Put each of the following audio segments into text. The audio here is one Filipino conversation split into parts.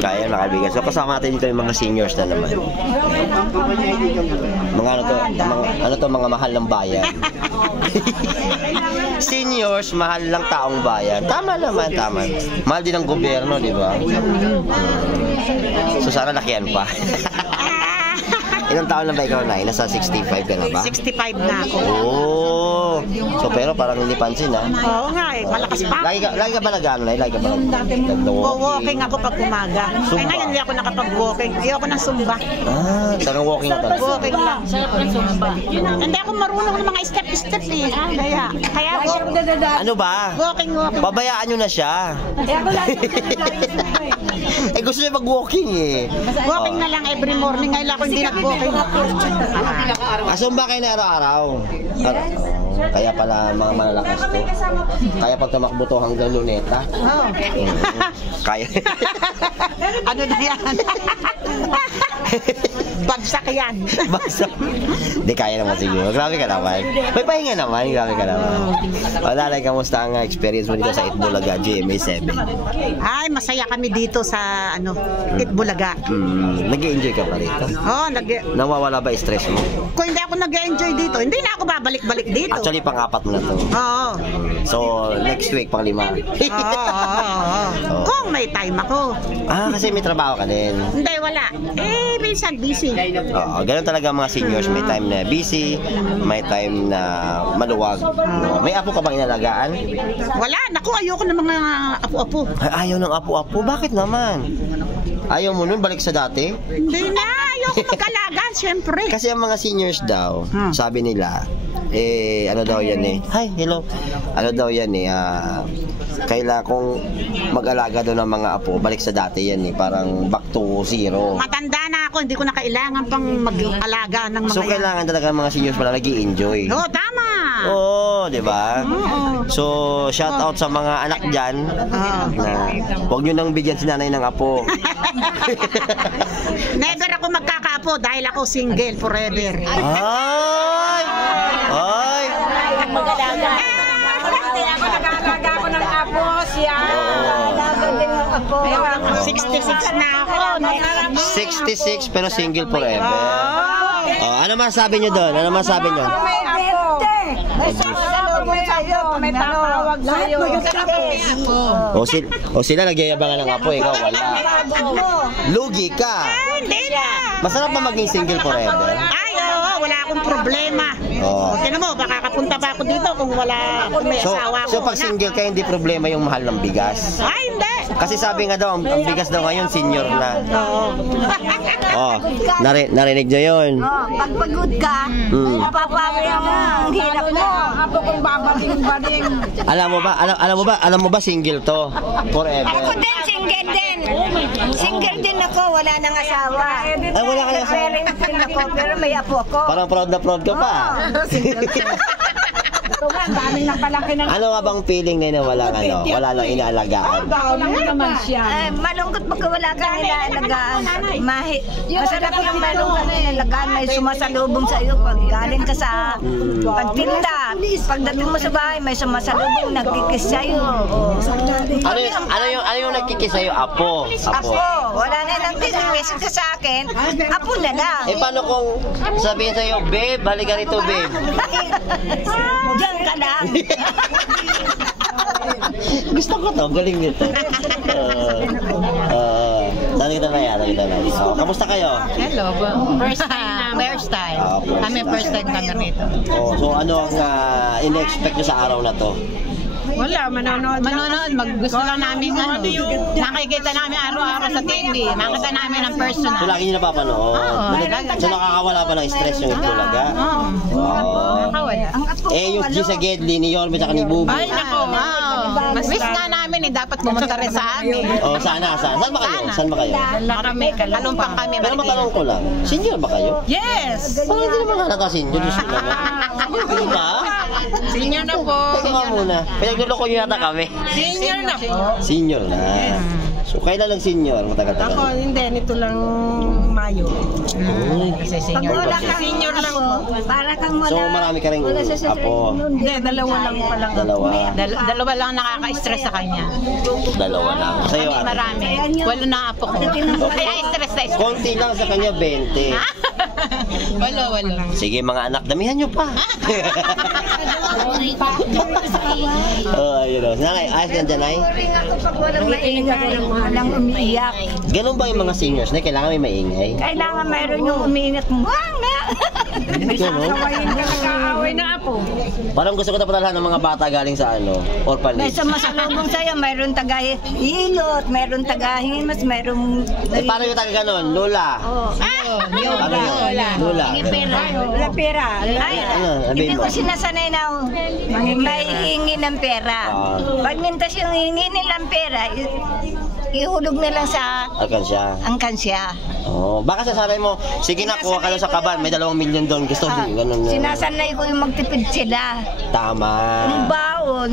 Kaya mga kaibigan. So kasama natin dito yung mga seniors na naman. Mga mga mahal ng bayan. Seniors, mahal lang taong bayan. Tama naman, tama. Mahal din ng gobyerno, di ba? So sana lakihan pa. Ilang taon na ba ikaw na? Nasa 65 ka na ba? 65 na ako. Oh! So pero parang hindi pansin ha? Oo nga eh, malakas pa. Lagi ka ba nag-ano? Lagi ka ba walking ako pag umaga. Ay ngayon hindi ako nakapag-walking. Ayoko ng Zumba. Ah, talagang walking na talaga. Walking lang. Hindi ako marunong ng mga step-step eh. Kaya ano ba? Walking. Pabayaan nyo na siya. Eh gusto niya mag-walking eh. Walking na lang every morning. Ngayon ako hindi nag-walking. Asumba kayo na araw-araw. Kaya pala mga malalakas to. Kaya pag tumakbo to hanggang Luneta. Kaya. Ano na yan? Bagsak yan. Bagsak. Hindi kaya naman siguro. Grabe ka naman. May pahinga naman. Grabe ka naman. Wala lang, kamusta ang experience mo dito sa Itbulaga GMA7? Ay, masaya kami dito sa Itbulaga. Nag-i-enjoy ka pa rito? Oo, nawawala ba stress mo? Kung hindi ako nag-enjoy dito, hindi na ako babalik-balik dito. Actually, pang-apat mo na to. Oo. So, next week, pang-5. Oo. Kung may time ako. Kasi may trabaho ka din. Hindi, wala. Minsan busy. Oo, ganun talaga mga seniors. May time na busy, may time na maluwag. May apo ka bang inalagaan? Wala. Naku, ayoko ng mga apo-apo. Ayaw ng apo-apo? Bakit naman? Ayaw mo nun balik sa dati? Hindi na. Ayoko mag-alagaan, syempre. Kasi ang mga seniors daw, sabi nila, ano daw yan eh. Hi, hello. Ano daw yan eh, kailangan kong mag-alaga doon ng mga apo, balik sa dati yan eh, parang back to zero. Matanda na ako, hindi ko na kailangan pang mag-alaga ng mga So kailangan talaga mga seniors pala nag-i-enjoy. Oo, tama. Oo, di ba? So, shout out sa mga anak dyan na huwag nyo nang bigyan si nanay ng apo. Never ako magkakaapo dahil ako single forever. Ay! Ay! Mag-alaga. Nag-alaga ako ng apo siya. Nag-alaga din ng apo. 66 na ako. 66 pero single forever. Ano masabi nyo doon? Ano masabi nyo? May apo. May tatawag sa'yo. O sila nagyayabangan ng apo, ikaw wala. Lugi ka. Hindi na. Masarap ba maging single forever? Ay, oo, wala akong problema. Tingnan mo, baka kapunta pa ako dito kung may asawa ko. So pag single ka, hindi problema yung mahal ng bigas? Ay, hindi. Kasi sabi nga daw, ang bigas daw ngayon, senior na. Oo. Narinig nyo yun? Pag pagod ka, napapawi ang hirap mo. Ako kung babaling-baling. Alam mo ba single to? Forever. Ako din, single din. Single din ako, wala nang asawa. Ay, wala ka nang asawa? Nag-parent din ako, pero may apo ako. Parang proud na proud ka pa. Single din. Daming napalaki na. Ano nga bang feeling na wala lang inaalagaan? Malungkot pagka wala kang inaalagaan. Masarap yung meron kang inaalagaan. May sumasalubong sa iyo pag galing ka sa pagtinda. Pagdating mo sa bahay, may sumasalubong nagkikis sa iyo. Ano yung nagkikis sa'yo? Apo. Apo. Wala na nagkikis ka sa akin. Apo na lang. Paano kung sabihin sa'yo, babe, balik ka rito, babe? Diyan ka lang. Gusto ko to, galing nito. Dali kita na yan. Kamusta kayo? Hello, first time. First time kami rito. So ano ang in-expect nyo sa araw na to? Wala, manonood. Gusto lang namin nakikita namin araw-araw sa TV. Makita namin ang personal. So lagi nyo napapanood? So nakakawala pa ng stress yung Itbulaga? Nakakawala. Yung G sa Gedli, ni Yorme, saka ni Bubu. Ay, nako. Wish nga namin dapat pumunta rin sa amin. Sana. Saan ba kayo? Talumpang kami. Pero matanong ko lang, senior ba kayo? Yes! Parang hindi naman halata senior. Ano ba? Senior na po. Teka nga muna. Pinagluloko nyo yata kami. Senior na po. Senior na. So, kailan lang senior? Matagal-tagal. Ako, hindi. Nito lang Mayo. Kasi Pag senior. wala kang Senior lang apo, para kang wala. So, marami ka rin wala sa apo. Hindi, dalawa lang palang. Dalawa. Dalawa lang nakaka-stress sa kanya. Dalawa lang. Sa'yo, Kami ate? marami. Walo na apo ko. Kaya stress na stress. Konti lang sa kanya, 20. Walo. Sige mga anak, damihan nyo pa. Ayun o. Nanay, ayos ka dyan, ay? Ring ako pag walang maingay, walang umiiyak. Ganun ba yung mga seniors na kailangan may maingay? Kailangan mayroon yung umiingat mo. Ganun? Nag-aaway na apo. Parang gusto ko na padalhan ng mga bata galing sa ano, May orphanage. sumasalubong sa'yo, mayroon tagahilot, mayroon tagahimas, mayroon... Paano yung taga ganon? Lola? Paano yun? Lola? Wala pera. Ay, Ano? hindi Sabihin mo. ko sinasanay na may hingi ng pera. Pag nintas yung hingi nilang pera, ihulog na lang sa Akan siya. angkansya. Oh, baka sasanay mo, sige na, kuha ka lang sa kaban, may 2 milyon doon. Gusto mo, ganun. Sinasanay ko yung magtipid sila. Tama. Yung baon,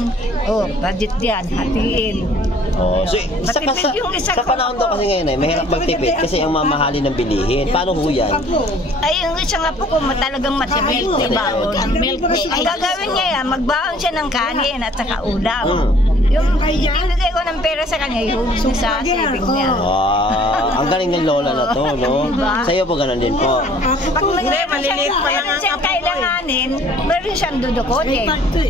budget yan, hatiin. Oh, so, Matipid yung isa sa ko. panahon daw kasi ngayon mahirap magtipid kasi ang mamahalin ng bilihin. Paano ho yan? Ay, yung isang apo ko, talagang matipid, di baon. Ang gagawin niya yan, magbaon siya ng kanin at saka ulam. Yung ibigay ko ng pera sa kanya, yung sa saving niya. Wow, ang galing ng lola na to, no? Sa'yo po ganun din po. Pag maliliit pa lang ang siyang kailanganin, meron siyang dudukote.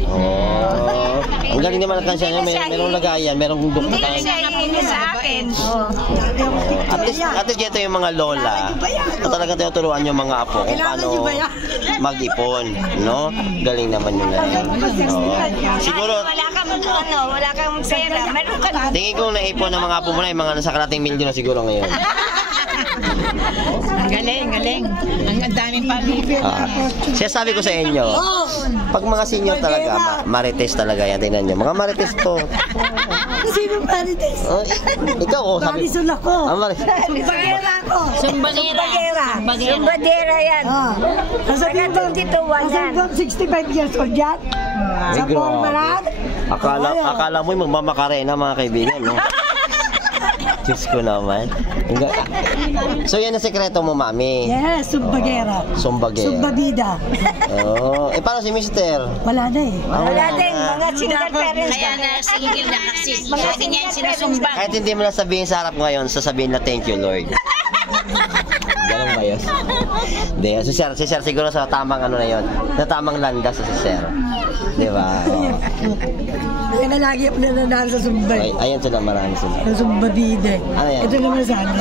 Oh, ang galing naman ang kansya niya. Merong lagayan, merong Hindi dukutan. siya hihingi sa akin. At least ito yung mga lola na talagang tinuturuan yung mga apo kung paano mag-ipon, no? Galing naman yun na yun. Siguro, Wala kang pera, meron ka na. tingin ko naipon ng mga apo mo na yung mga nasa kalating milyon na siguro ngayon. Ang galing. Ang daming pamilya. Siya sabi ko sa inyo, pag mga senior talaga, marites talaga yan. Tingnan nyo, mga marites to. Sino marites? Ikaw, sabi. Marisul ako. Marites. Sumbagera ako. Sumbagera. Sumbagera yan. Sasabihin ko, Hanggang 65 years old yan? Sa Pormaran? Akala mo yung magmamakarena mga kaibigan, no? Diyos ko naman. So yan ang sekreto mo, mami? Yes, Sumbagera. Sumbagera. Sumbabida. Oh, paano si mister? Wala na eh. wala din, mga single parents. Kaya na single na kasi. Kasi niya yung sinusumbang. Kahit hindi mo na sabihin sa harap ngayon, sasabihin na thank you, Lord. Ganun ba yun? Hindi, si Sir siguro sa tamang ano na yun, na tamang landas sa si Sir. Di ba? Kaya na lagi ako nananaan sa Sumbay. Ayan sila, marami sila. Sa Sumbabida. Ano yan? Ito naman sa ano.